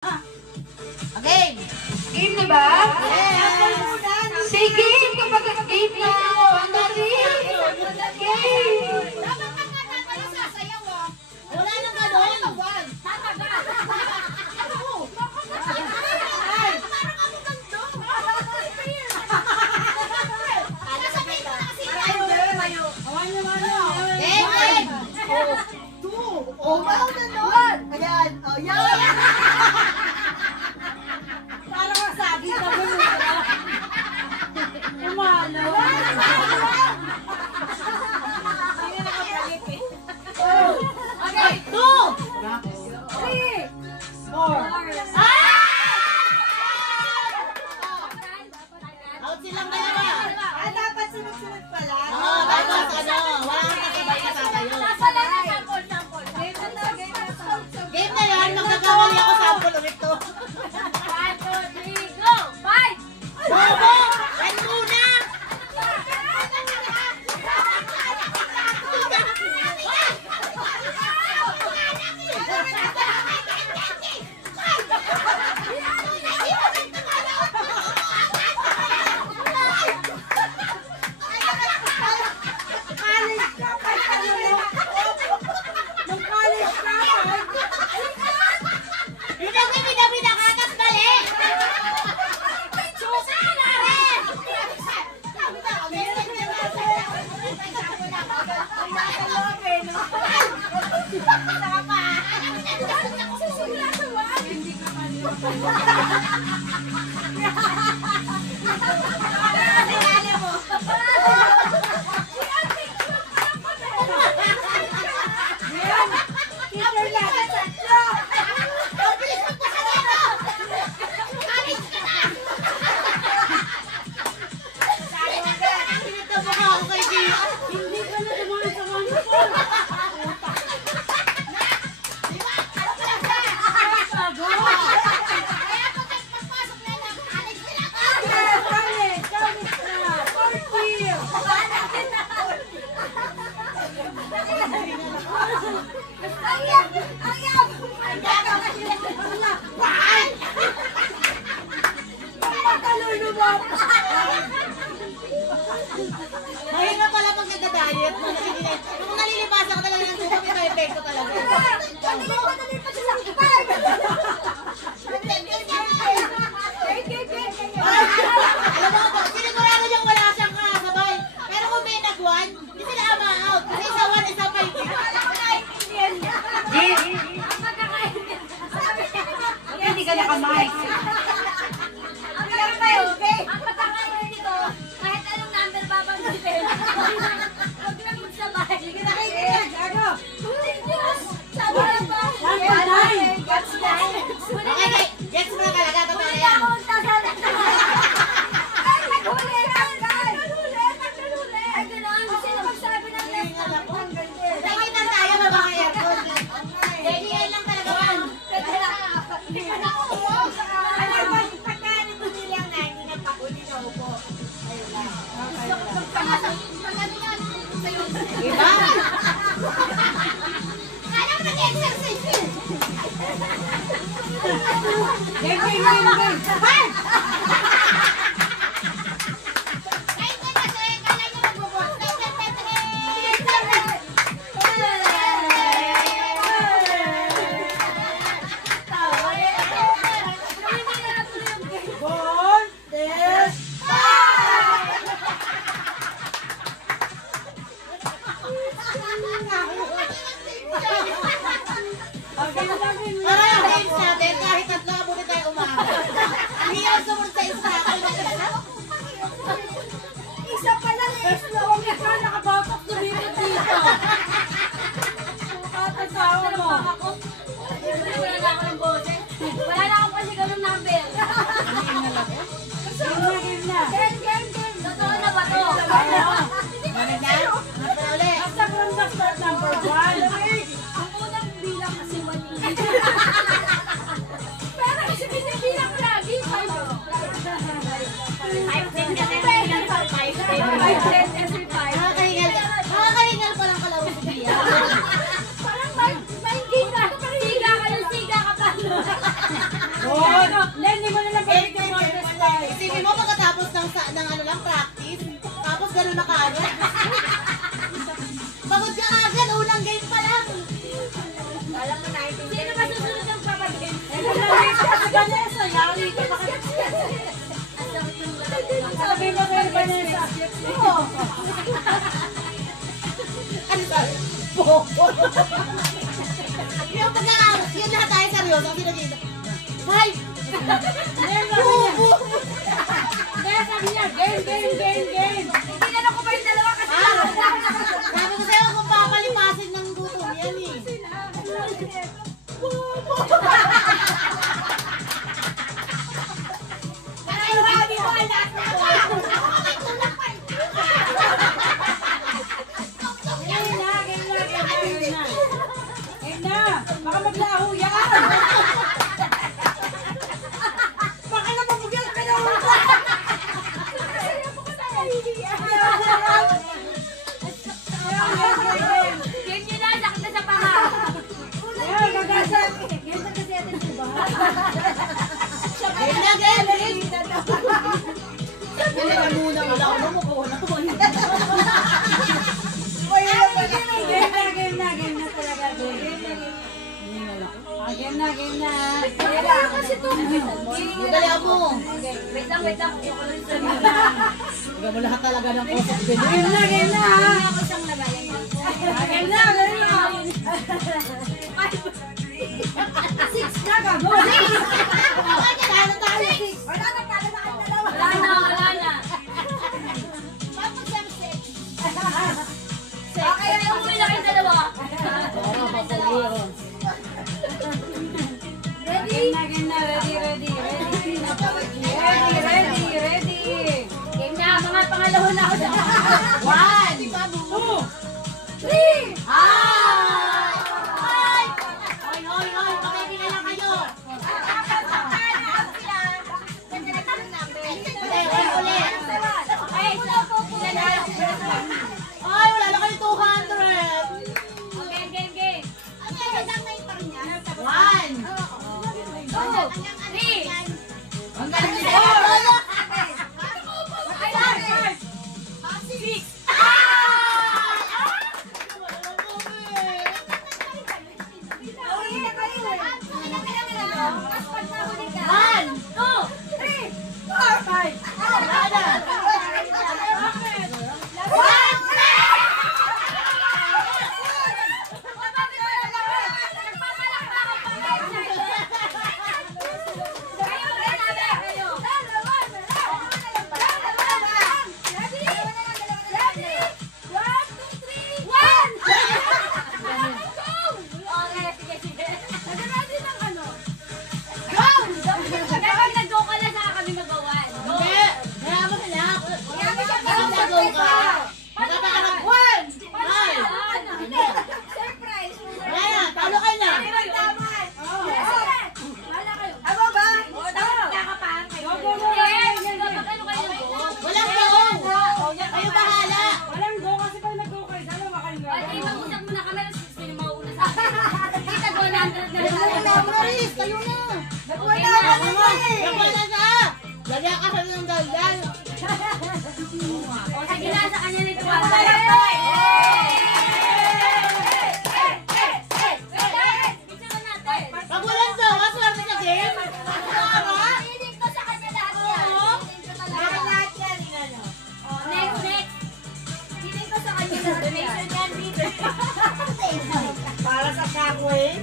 Game! Game na ba? Yes! Sige, kapag game na. Ang dali. Game! Dapat ka nga sasayaw ah. Wala nang gano'n. Tataga. Ay! Parang ako ganito. Nasabihin ko na kasi tayo. Game! Wow, ganon! Ayan, oh, yan! Parang masabi ka mo. Umalo. Hindi na nakapalit eh. Okay, 2! 3. 4. Out silang dalawa. Dapat sunod-sunod pala. Oo, tapos ano, wala kang kasabay na tatayo. Game na yan, magkakamali ako sample ulit to. 1, 2, 3, go! 5! Bobo! Yan muna! Mahirap pala pag nagda-diet. Kung nalilipasan ka talaga ng tubig, may epekto talaga. Alam mo, sinigurado niyang wala siyang kasabay. Pero kung may nag-1, hindi sila ama-out. Kasi isa 1, isa 5. Hindi ka nakamike. Okay, gets mo na talaga. Totoo na yan. Tingin lang tayo na mga aircon. Ready yan lang talaga man. Diba? Kala mo nag-exercise eh. Kahit na kasi, kala nyo mag-work. Para yung games natin, kahit tatlo abutin tayo umaga. Ang hirap sumunod sa isa. Hindi mo na lang pwede yung water slide. Isipin mo pagkatapos ng ano lang practice, tapos gano'n na kaagad. Pagod ka agad, unang game pa lang. Alam mo na, Sino ba susunod ng papagin? Kung nalate ka sa Vanessa, yari ka pa ka. Sabi mo kay Vanessa. Oo. Ano ba? Bobo. Yung pagkakaros, yun lahat tayo seryoso. Ang sinagina. Hay! Bobo! Kaya sabi niya, game. tinanong ko pa yung dalawa kasi Sabi ko sa'yo, kung papalipasin ng gutom yan eh. Sabi ko, anak na Game na. Baka maglaho yan. Baka na mabugyan ka na. Game nyo na, sakit na sa panga. Ayan, gagasap. Game na kasi atin diba? Game na, game! Dali na muna, wala ko na mukha na. Game na talaga. Game na. Kasi ito. Dali mo. Wait lang. Hindi mo lahat talaga ng kusok din. Game na. Ako siyang lagayan. Game na. Six na ka, go. Talo tayo. Wala na, talo na kayo dalawa. Wala na. Bakit siyang Okay, umuwi na kayo dalawa. Game na. Ready. Game na, mga pangalawin na ako dyan. 1, 2, 3. Hoy, pakibigay lang kayo. Ulit. Ay, wala na kayo 200. Game. 1. 3. Ang galing nila. Kayo na. Nagwala na. Lagyan ka sa ng daldal. O, sige na, sa kanya nito. Pag walang jowa, swerte ka din. Feeling ko sa kanya lahat yan. Feeling ko talaga. Next. Feeling ko sa kanya lahat yan. Para sa kakway.